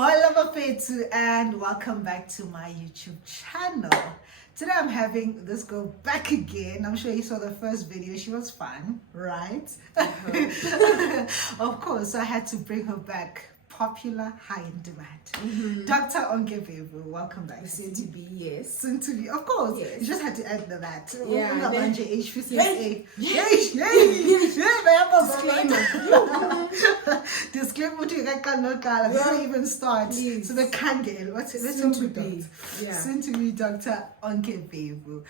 Hola Mafetu, and welcome back to my YouTube channel. Today I'm having this girl back again. I'm sure you saw the first video. She was fun, right? Of course, I had to bring her back. Popular, high in demand. Dr. ONKE BEVU, welcome back. Soon to be, yes. Soon to be, of course. Yes. You just had to add that. Yeah. Disclaimer to before we even start. Please. So the candle. Let's Soon talk to about be. Yeah. Soon to be Dr. ONKE BEVU.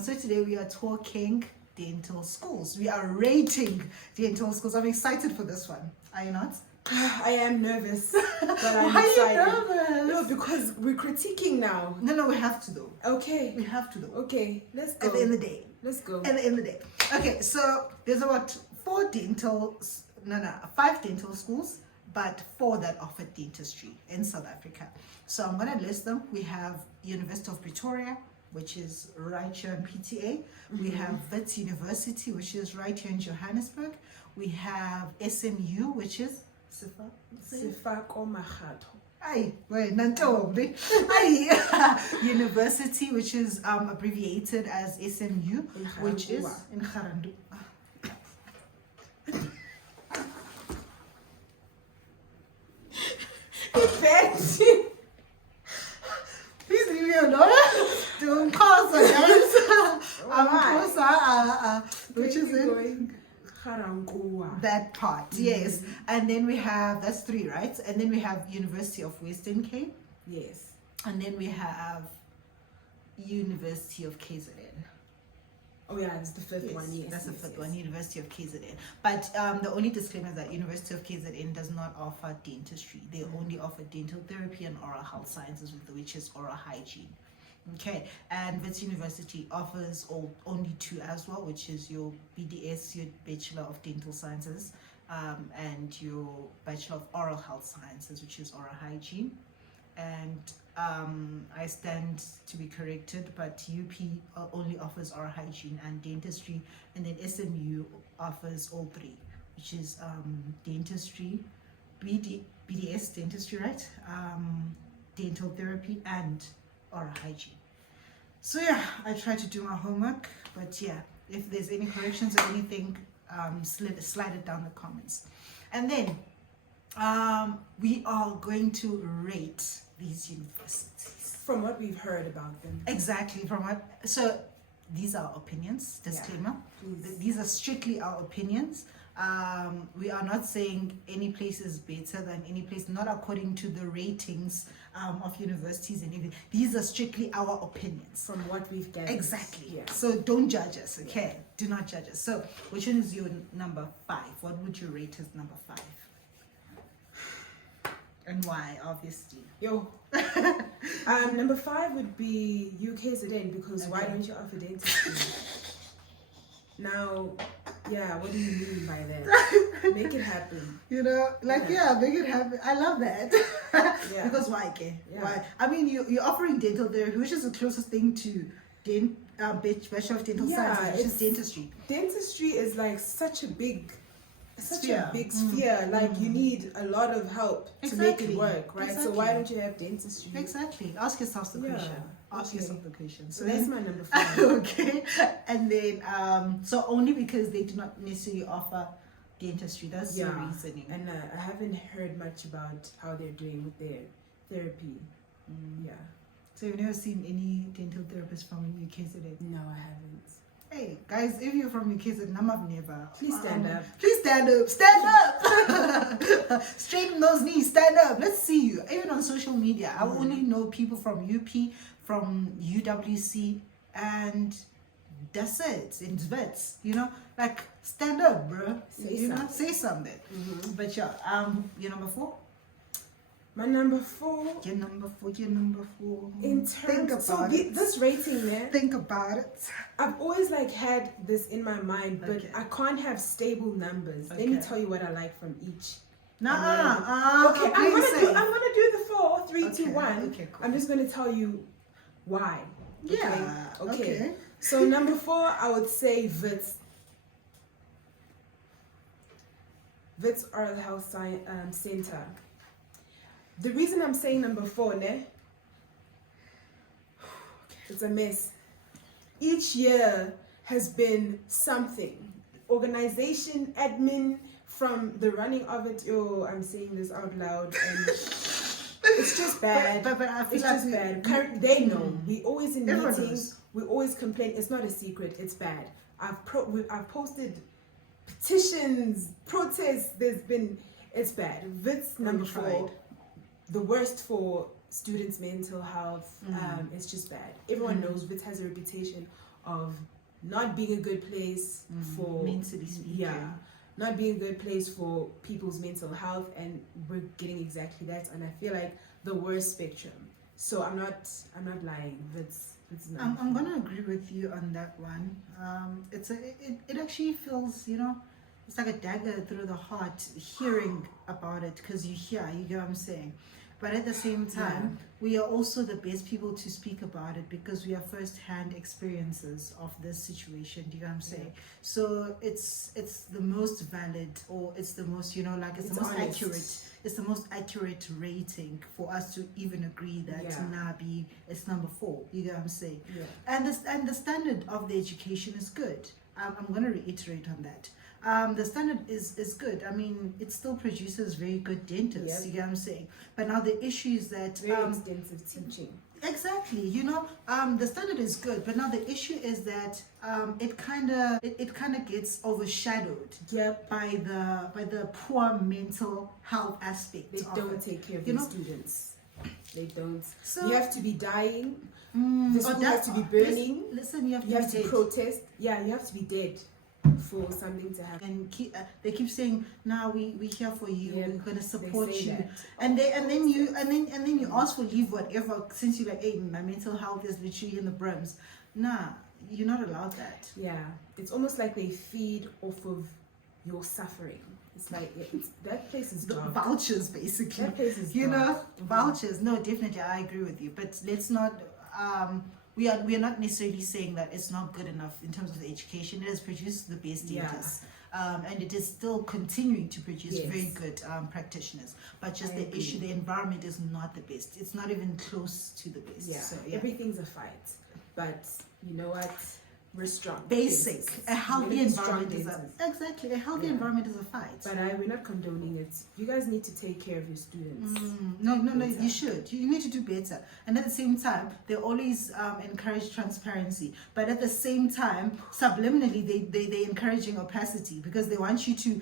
So today we are talking dental schools. We are rating dental schools. I'm excited for this one. Are you not? I am nervous, but I'm Why excited. are you nervous? No, because we're critiquing now. No, we have to though. Okay. We have to though. Okay, let's go. At the end of the day. Let's go. At the end of the day. Okay, so there's about 5 dental schools, but 4 that offer dentistry in South Africa. So I'm going to list them. We have University of Pretoria, which is right here in PTA. We have Wits University, which is right here in Johannesburg. We have SMU, which is Sifako Mahato. Ay, wait, Nantombi. Ay, University, which is abbreviated as SMU, which is in Kharandu. Please leave me alone. Don't cause us, which is in that part, yes. And then we have, that's 3, right? And then we have University of Western Cape. Yes. And then we have University of KZN. Oh yeah, it's the 5th one, yes. That's the 5th one, University of KZN. But the only disclaimer is that University of KZN does not offer dentistry. They only offer dental therapy and oral health sciences, which is oral hygiene. Okay, and Wits University offers only 2 as well, which is your BDS, your Bachelor of Dental Sciences, and your Bachelor of Oral Health Sciences, which is oral hygiene. And I stand to be corrected, but UP only offers oral hygiene and dentistry, and then SMU offers all 3, which is dentistry, BDS dentistry, right? Dental therapy and oral hygiene. So yeah, I try to do my homework, but yeah, if there's any corrections or anything, slide it down the comments. And then we are going to rate these universities From what we've heard about them. exactly from what. So these are opinions, disclaimer. Yeah, these are strictly our opinions. We are not saying any place is better than any place, not according to the ratings of universities and everything. These are strictly our opinions. From what we've gathered. Exactly. Yeah. So don't judge us, okay? Yeah. Do not judge us. So which one is your number 5? What would you rate as number 5? And why, obviously? Yo. Number 5 would be UKZN, because why don't you offer dentistry? Now, yeah, what do you mean by that? Make it happen. You know, like, yeah, make it happen. I love that. Yeah. Because why, okay? Yeah. Why? I mean, you're offering dental therapy, which is the closest thing to Bachelor of Dental Sciences, which is dentistry. Dentistry is like such a big sphere. Like you need a lot of help to make it work, right? Exactly. So why don't you have dentistry? Exactly. Ask yourself the question. Ask yourself the question. So that's my number 5. Okay. And then so only because they do not necessarily offer dentistry, that's the reasoning. And I haven't heard much about how they're doing with their therapy. Yeah. So you've never seen any dental therapist from UKZN? No, I haven't. Hey guys, if you're from UKZN, I've never. Please stand up. Please stand up. Stand up. Straighten those knees. Stand up. Let's see you. Even on social media, I only know people from UP, from UWC, and that's it. In Wits, you know, like stand up, bro. Say something. But yeah, your number 4. My number 4. Your number 4. Your number 4. In terms of this rating, yeah. Think about it. I've always like had this in my mind, but I can't have stable numbers. Let me tell you what I like from each. Okay, I'm gonna do the 4, 3, 2, 1. Okay, cool. I'm just gonna tell you why. Yeah. Okay. So number 4, I would say Wits. Wits Oral Health Center. The reason I'm saying number 4, ne? It's a mess. Each year has been something. Organization, admin, from the running of it. Oh, I'm saying this out loud, and it's just bad. But I feel it's like just bad. They know. We always in Everyone meetings. knows. We always complain. It's not a secret. It's bad. I've posted petitions, protests. It's bad. Wits number 4, the worst for students' mental health. It's just bad. Everyone knows Wits has a reputation of not being a good place for mentally speaking. Yeah, not being a good place for people's mental health, and we're getting exactly that. And I feel like the worst spectrum. So I'm not lying. It's not. I'm gonna agree with you on that one. It actually feels, it's like a dagger through the heart hearing about it, because you get what I'm saying. But at the same time, we are also the best people to speak about it, because we have first-hand experiences of this situation. Do you know what I'm saying? So it's the most valid, or it's the most, it's the most honest. accurate. It's the most accurate rating for us to even agree that Nabi is number 4. You get what I'm saying? Yeah. And the standard of the education is good. I'm going to reiterate on that. The standard is good. I mean, it still produces very good dentists. You get what I'm saying? But now the issue is that very extensive teaching. Exactly. The standard is good, but now the issue is that it kind of gets overshadowed by the poor mental health aspect. They don't take care of their students. They don't. So you have to be dying. The school has to be burning. Listen, you have to protest. Yeah, you have to be dead for something to happen. And they keep saying, "Now we're here for you. We're gonna support you." That. And then you ask for leave, whatever. Since you're like, "Hey, my mental health is literally in the brims." Nah, you're not allowed that. Yeah, it's almost like they feed off of your suffering. It's like that place is dark. Vouchers, basically. That place is dark. Vouchers. No, definitely, I agree with you. But let's not. We are not necessarily saying that it's not good enough in terms of the education. It has produced the best dentists, and it is still continuing to produce very good practitioners. But just the issue, the environment is not the best. It's not even close to the best. Yeah, so, everything's a fight. But you know what? We're strong. Basic. A healthy environment is a healthy environment is a fight. But we're not condoning it. You guys need to take care of your students. No, you should. You need to do better. And at the same time, they always encourage transparency. But at the same time, subliminally, they're encouraging opacity, because they want you to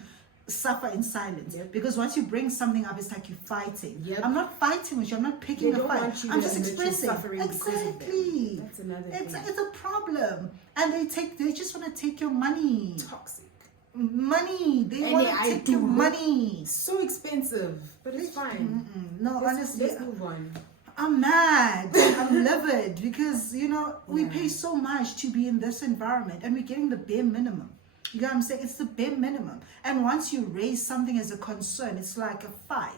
suffer in silence. Because once you bring something up, it's like you're fighting. I'm not fighting with you. I'm not picking a fight. I'm just expressing. Exactly. That's another thing. It's a problem. And they just want to take your money. Toxic. Money. They want to take your money. So expensive, but it's fine. No, honestly. Let's move on. I'm mad. I'm livid, because we pay so much to be in this environment, and we're getting the bare minimum. You know what I'm saying? It's the bare minimum. And once you raise something as a concern, it's like a fight.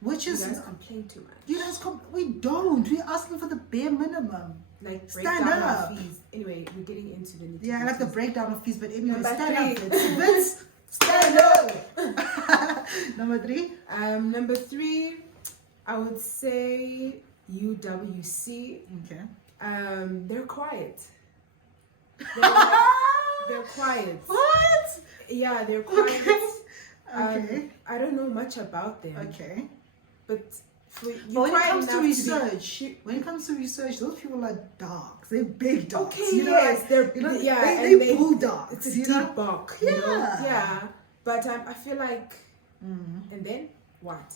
Which is... You guys complain too much. You guys we don't. We're asking for the bare minimum. Like stand up. Fees. Anyway, we're getting into the nitty-gritty. Yeah, like the breakdown of fees. But anyway, stand up. Let's stand up. Number 3? Number 3, I would say UWC. Okay. They're quiet. They're quiet. What? Yeah, they're quiet. Okay. I don't know much about them. Okay. But when it comes to research, those people are dogs. They're big dogs. Okay, yes, they're they bulldogs. It's a deep bark. Yeah. Yeah. But I feel like, and then what?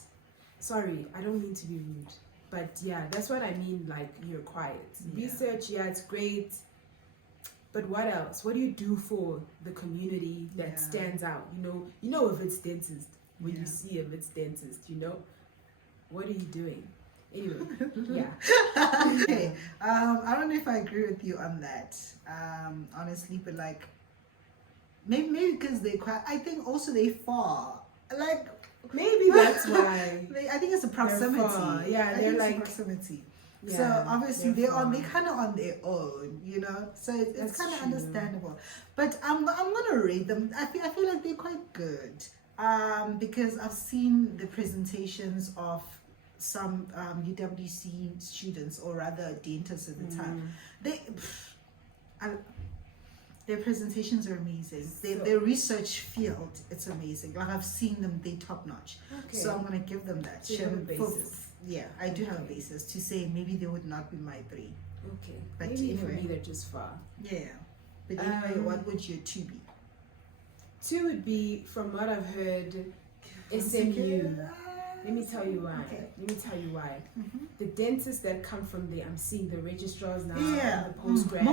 Sorry, I don't mean to be rude, but yeah, that's what I mean. Like, you're quiet. Research, it's great. But what else? What do you do for the community that stands out? You know a Wits dentist. When you see a Wits dentist, what are you doing? Anyway, Okay. I don't know if I agree with you on that. Honestly, but like, maybe because they quite. I think also they far. Like, maybe that's why. I think it's a proximity. They're like proximity. Yeah, so obviously they're kind of on their own, So it's kind of understandable. But I'm gonna rate them. I feel like they're quite good. Because I've seen the presentations of some UWC students, or rather dentists at the time. Their presentations are amazing. Their research field, it's amazing. Like, I've seen them, they top notch. Okay. So I'm gonna give them that. So you have a basis. I do have a basis to say maybe they would not be my 3. Okay. But Maybe anyway. for me they're just far. Yeah. But anyway, what would your 2 be? 2 would be, from what I've heard, SMU. Let me tell you why. Okay. Let me tell you why. The dentists that come from there, I'm seeing the registrars now, Yeah. the postgrad.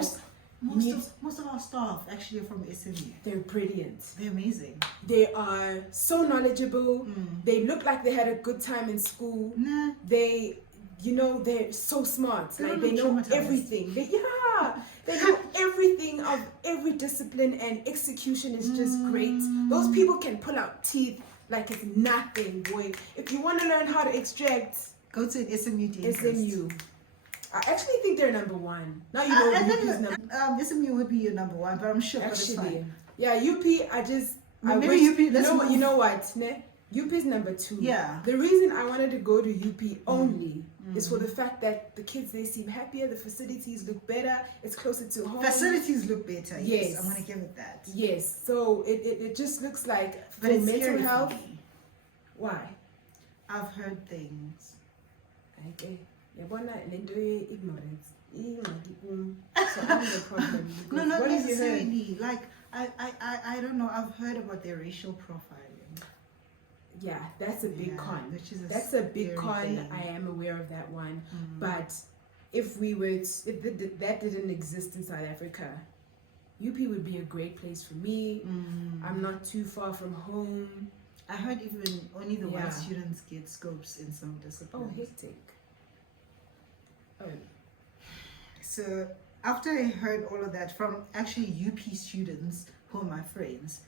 Most of our staff actually are from SMU. They're brilliant. They're amazing. They are so knowledgeable. They look like they had a good time in school. Nah. They, they're so smart. They Like, don't they look know traumatized. everything. They know everything of every discipline, and execution is just great. Those people can pull out teeth like it's nothing, boy. If you want to learn how to extract, Go to an SMU dentist. SMU. I actually think they're number 1. Now you know I UP's think number. SMU would be your number 1, but I'm sure that it's Actually, fine. yeah, UP. I Maybe wish, UP, let's move. you know what? Ne? UP is number 2. Yeah. The reason I wanted to go to UP only is for the fact that the kids, they seem happier, the facilities look better, it's closer to home. Facilities look better. Yes. I'm gonna give it that. Yes. So it just looks like, But for it's mental scary health. for me. Why? I've heard things. Okay. Yabona lento ignorance. So I'm the problem. No, not What have you heard? necessarily. Like, I don't know. I've heard about their racial profiling. Yeah, that's a big con. Which is That's a big scary con. thing. I am aware of that one. But if that didn't exist in South Africa, UP would be a great place for me. I'm not too far from home. I heard even only the Yeah. white students get scopes in some disciplines. Oh, hectic. Oh, So after I heard all of that from actually UP students who are my friends,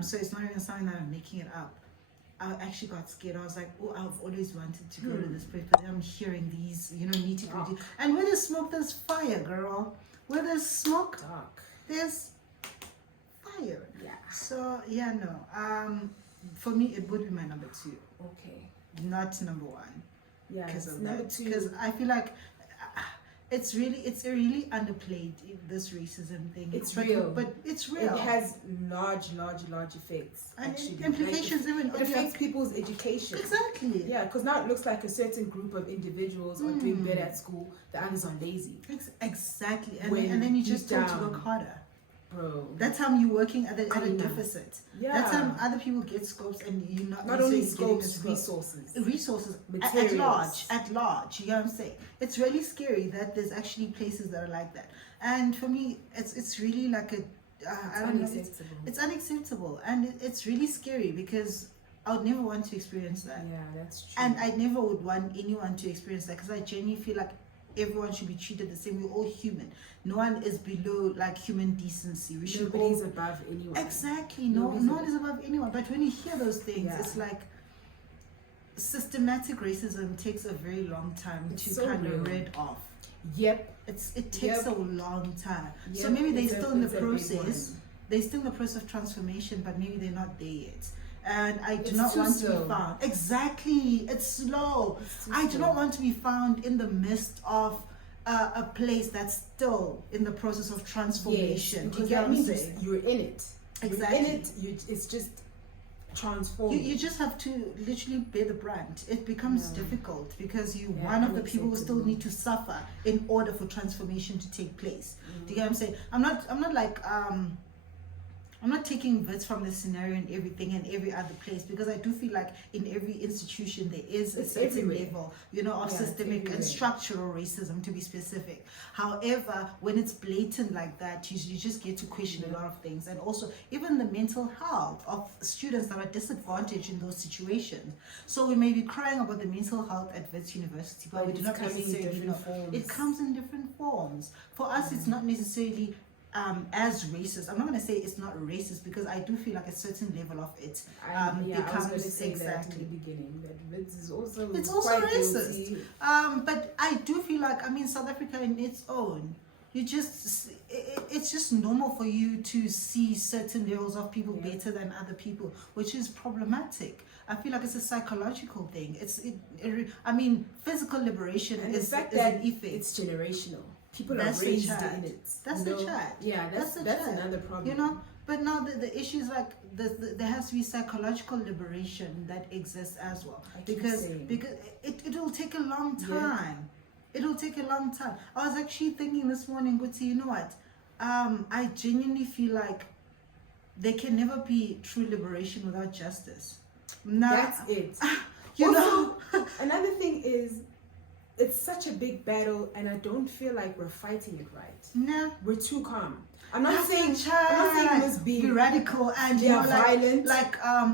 so it's not even something that I'm making it up. I actually got scared. I was like, oh, I've always wanted to go to this place, but I'm hearing these, nitty-gritty. And where there's smoke, there's fire, girl. Where there's smoke, dark. there's fire. Yeah. So yeah, no. For me, it would be my number 2, Okay. not number 1, Yeah. because of number that. 2. Because I feel like it's really underplayed, this racism thing. It's real. but it's real. It has large effects. and actually. implications Like, even it affects people's education. Exactly. Yeah, because now it looks like a certain group of individuals are doing better at school, the others are lazy. Exactly. And When then you just deep told to down- work harder. Bro. That's how you're working at a Cleaner. deficit. Yeah. That's how other people get scopes and you're not Not only necessarily getting scopes, the scope. resources. At Materials. large, you know what I'm saying? It's really scary that there's actually places that are like that. And for me, it's really like I don't know, Unacceptable. it's unacceptable, and it's really scary because I would never want to experience that. Yeah, that's true. And I never would want anyone to experience that, because I genuinely feel like everyone should be treated the same. We're all human. No one is below like human decency. We should all Nobody's above anyone. exactly no one is above anyone. But when you hear those things, Yeah. it's like systematic racism takes a very long time It's to so kind real. of rid off. Yep. It takes Yep. a long time. So Yep, maybe they're it's a- still in the it's a big process. one. They're still in the process of transformation, but maybe they're not there yet. And I do It's not too want to slow. be found. Exactly, it's slow. It's too I do slow. not want to be found in the midst of a place that's still in the process of transformation. Yes, Do you because get that what I'm means saying? you're in it. Exactly. You're in it. It's just transforming. You just have to literally bear the brunt. It becomes difficult because you're Yeah, one of the people who still unacceptable. need to suffer in order for transformation to take place. Do you get what I'm saying? I'm not like I'm not taking bits from the scenario and everything and every other place, because I do feel like in every institution there is a It's certain everywhere. level, of Yeah, it's systemic and everywhere. structural racism, to be specific. However, when it's blatant like that, you just get to question a lot of things, and also even the mental health of students that are disadvantaged in those situations. So we may be crying about the mental health at Wits University, but we do it's not coming in necessarily know. different forms. It comes in different forms. For us, it's not necessarily as racist. I'm not going to say it's not racist, because I do feel like a certain level of it I was becomes going to say that exactly. in the beginning, that Wits is also It's also quite racist. guilty. But I do feel like, South Africa in its own it's just normal for you to see certain levels of people better than other people, which is problematic. I feel like it's a psychological thing. I mean, physical liberation And is the fact an that effect. it's generational. People That's are the raised chat. in it. That's you the know? chat. Yeah, that's the chat. another problem. You know, but now the issue is like there has to be psychological liberation that exists as well, because it'll take a long time. It'll take a long time. I was actually thinking this morning, Guti, you know what? I genuinely feel like there can never be true liberation without justice. Now, That's it. You Also, know, another thing is, it's such a big battle, and I don't feel like we're fighting it right. nah. We're too calm. I'm not That's saying the it must be be radical and yeah, violent,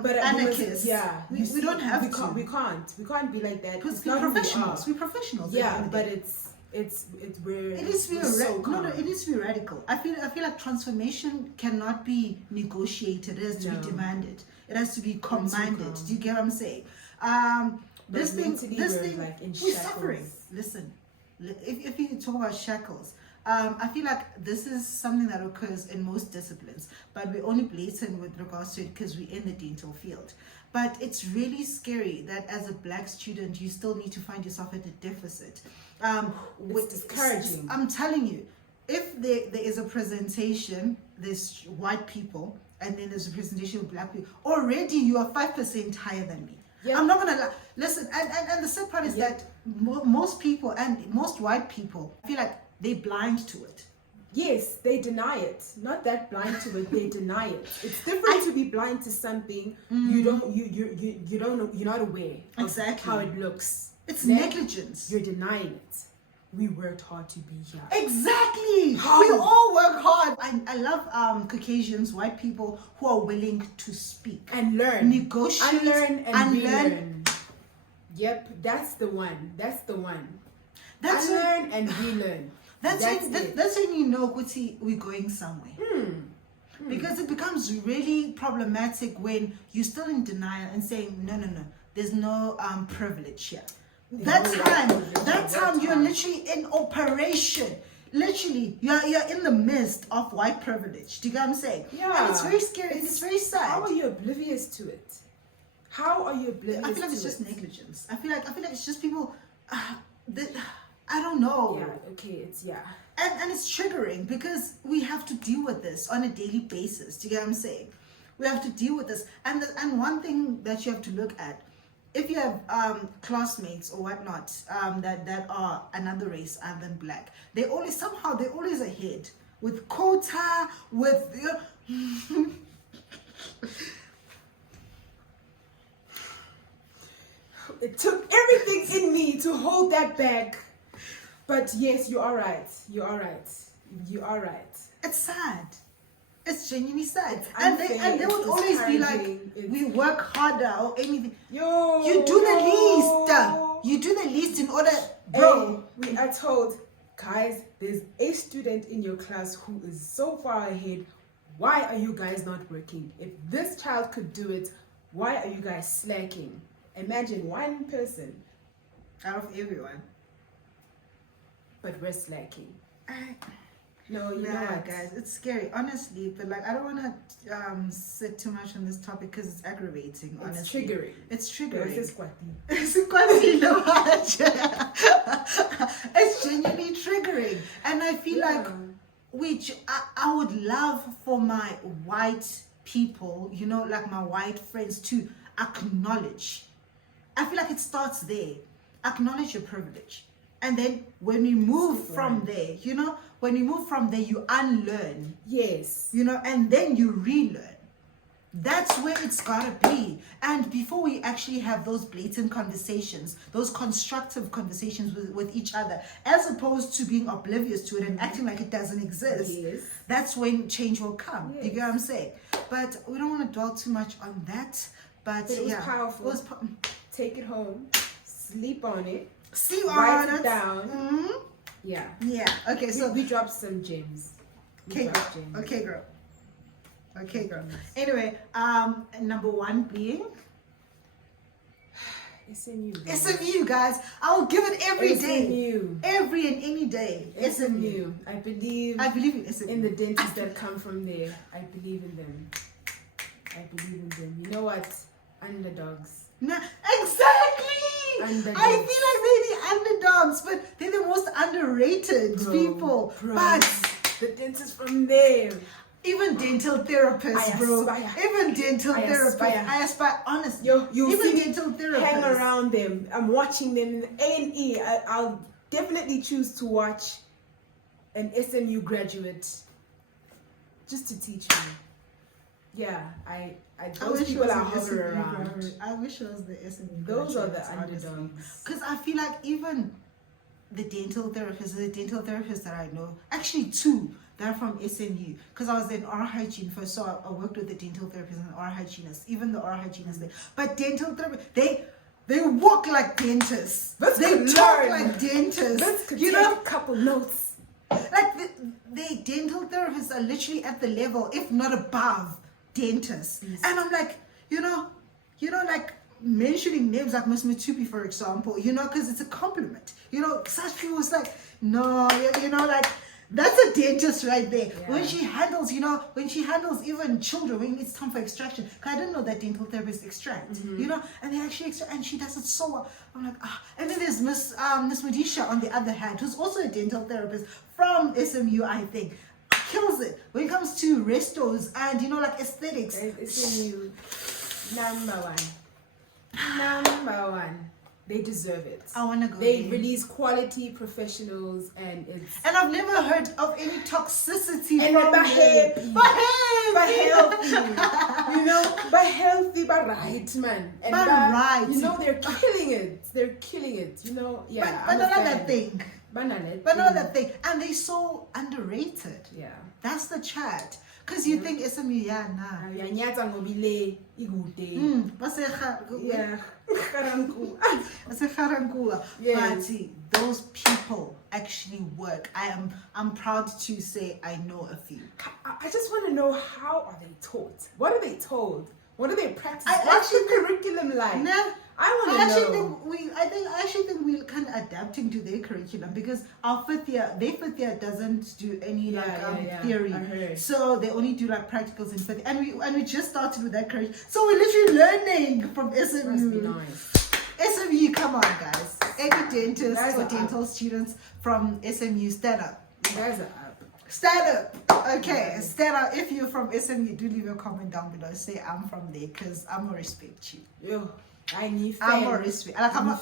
but anarchists. Yeah, we don't have we to. Can't, we can't be like that. Because It's we're not who we professionals. are. We're professionals. Yeah, but it's we're it needs to be we're so calm. no, it needs to be radical. I feel like transformation cannot be negotiated. It has to be demanded. It has to be commanded. Do you get what I'm saying? This thing, like in we're suffering. Listen, if you talk about shackles, I feel like this is something that occurs in most disciplines, but we're only blatant with regards to it because we're in the dental field. But it's really scary that as a black student, you still need to find yourself at a deficit. It's discouraging. I'm telling you, if there is a presentation, there's white people, and then there's a presentation of black people, already you are 5% higher than me. Yeah. I'm not gonna lie. Listen, and the sad part is that most people and most white people, I feel like they're blind to it. Yes, they deny it. Not that blind to it, they deny it. It's different to be blind to something you don't know, you're not aware of Exactly how it looks. It's Then negligence. You're denying it. We worked hard to be here. Exactly. How? We all work hard. I love Caucasians, white people who are willing to speak And learn. negotiate, Unlearn and unlearn. relearn. Yep, that's the one. That's the one. That's Unlearn and relearn. That's when you know, Guti, we're going somewhere. Because it becomes really problematic when you're still in denial and saying, no, there's no privilege here. That time you're literally in operation. Literally, you're in the midst of white privilege. Do you get what I'm saying? Yeah. And it's very scary. It's very sad. How are you oblivious to it? How are you oblivious? I feel like it's just negligence. I feel like it's just people. I don't know. Yeah. Okay. And it's triggering because we have to deal with this on a daily basis. Do you get what I'm saying? We have to deal with this. And one thing that you have to look at, if you have classmates or whatnot that are another race other than black, they're always ahead with quota, with It took everything in me to hold that back. But yes, you are right. It's sad. It's genuinely sad. It's And unfair, they would it's always be like, discouraging, we work harder or anything. Yo, You do the least. You do the least in order, bro. Hey, we are told, guys, there's a student in your class who is so far ahead. Why are you guys not working? If this child could do it, why are you guys slacking? Imagine one person Out of everyone. but we're slacking. No, you know what, guys, it's scary, honestly. But like, I don't want to sit too much on this topic because it's aggravating. It's Honestly, triggering. It's triggering. It's squatty. It's quite much. It's genuinely triggering, and I feel like, which I would love for my white people, you know, like my white friends, to acknowledge. I feel like it starts there. Acknowledge your privilege. And then when we move from there, you know, you unlearn. Yes. You know, and then you relearn. That's where it's gotta be. And before we actually have those blatant conversations, those constructive conversations with each other, as opposed to being oblivious to it and acting like it doesn't exist, that's when change will come. You get what I'm saying? But we don't want to dwell too much on that. But it was powerful. Take it home, sleep on it, write it down. Yeah. Okay, so we dropped some gems. Okay, girl. Anyway, number one being SMU. SMU, guys. I'll give it every day. SMU. Every and any day. SMU. I believe in SMU. In the dentists that come from there. I believe in them. You know what? Underdogs. Nah, exactly. Underdogs. I feel like they're the underdogs, but they're the most underrated people. But the dentists from there. Even dental therapists, bro. Even dental therapists. I aspire, honestly. You even see dental therapists. Hang around them. I'm watching them in A&E. I'll definitely choose to watch an SMU graduate just to teach me. Yeah, those people are hovering around. I wish it was the SMU. Those are the underdogs. Because I feel like even the dental therapists that I know, actually two, they're from SMU. Because I was in oral hygiene first, so I worked with the dental therapists and oral hygienists, even the oral hygienists there. But dental therapists, they walk like dentists. They talk like dentists. Let's take a couple notes. Like the dental therapists are literally at the level, if not above, dentists. Yes. And I'm like, like mentioning names like Miss Matupi, for example, because it's a compliment. Such people was like, no, like that's a dentist right there. Yeah. When she handles even children when it's time for extraction. Because I didn't know that dental therapists extract, and they actually extract, and she does it so well. I'm like, And then there's Miss Modisha on the other hand, who's also a dental therapist from SMU, I think. Kills it when it comes to restos and like aesthetics. SMU, number one. They deserve it. I want to go. They release quality professionals, and I've never heard of any toxicity and from but healthy, but healthy, but right, man. And but right. They're killing it. Yeah. But another thing. But another thing, and they're so underrated. Yeah. That's the chat. Because you think SMU, But those people actually work. I'm proud to say I know a few. I just want to know, how are they taught? What are they told? What do they practice? What's the curriculum like? I actually think we're kind of adapting to their curriculum, because their fifth year doesn't do any theory, so they only do like practicals in fifth, and we just started with that curriculum, so we're literally learning from SMU. Must be nice. SMU, come on, guys! Any dentists or dental students from SMU, stand up. You guys are up. Stand up. Okay, stand up. If you're from SMU, do leave a comment down below. Say I'm from there, because I'm gonna respect you. Yo. I need I'm more respect. Like I want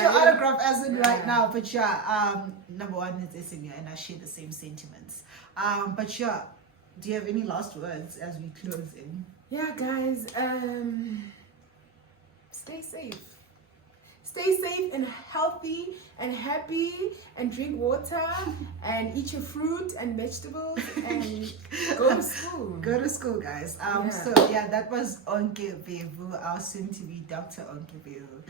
your autograph as in right now. But number one is SMU, and I share the same sentiments. But do you have any last words as we close in? Yeah, guys. Stay safe. Stay safe and healthy and happy, and drink water and eat your fruit and vegetables and go to school. Go to school, guys. So that was ONKE BEVU, our soon-to-be Dr. ONKE BEVU.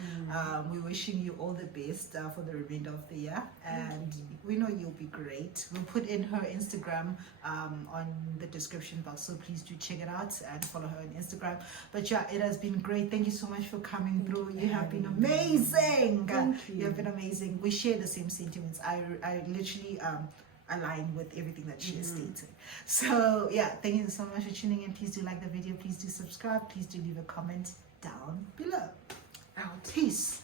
We're wishing you all the best for the remainder of the year, and we know you'll be great. We'll put in her Instagram on the description box, so please do check it out and follow her on Instagram. But it has been great. Thank you so much for coming through. You have been amazing. You have been amazing. We share the same sentiments. I literally align with everything that she has stated. So thank you so much for tuning in. Please do like the video. Please do subscribe. Please do leave a comment down below. Out. Peace.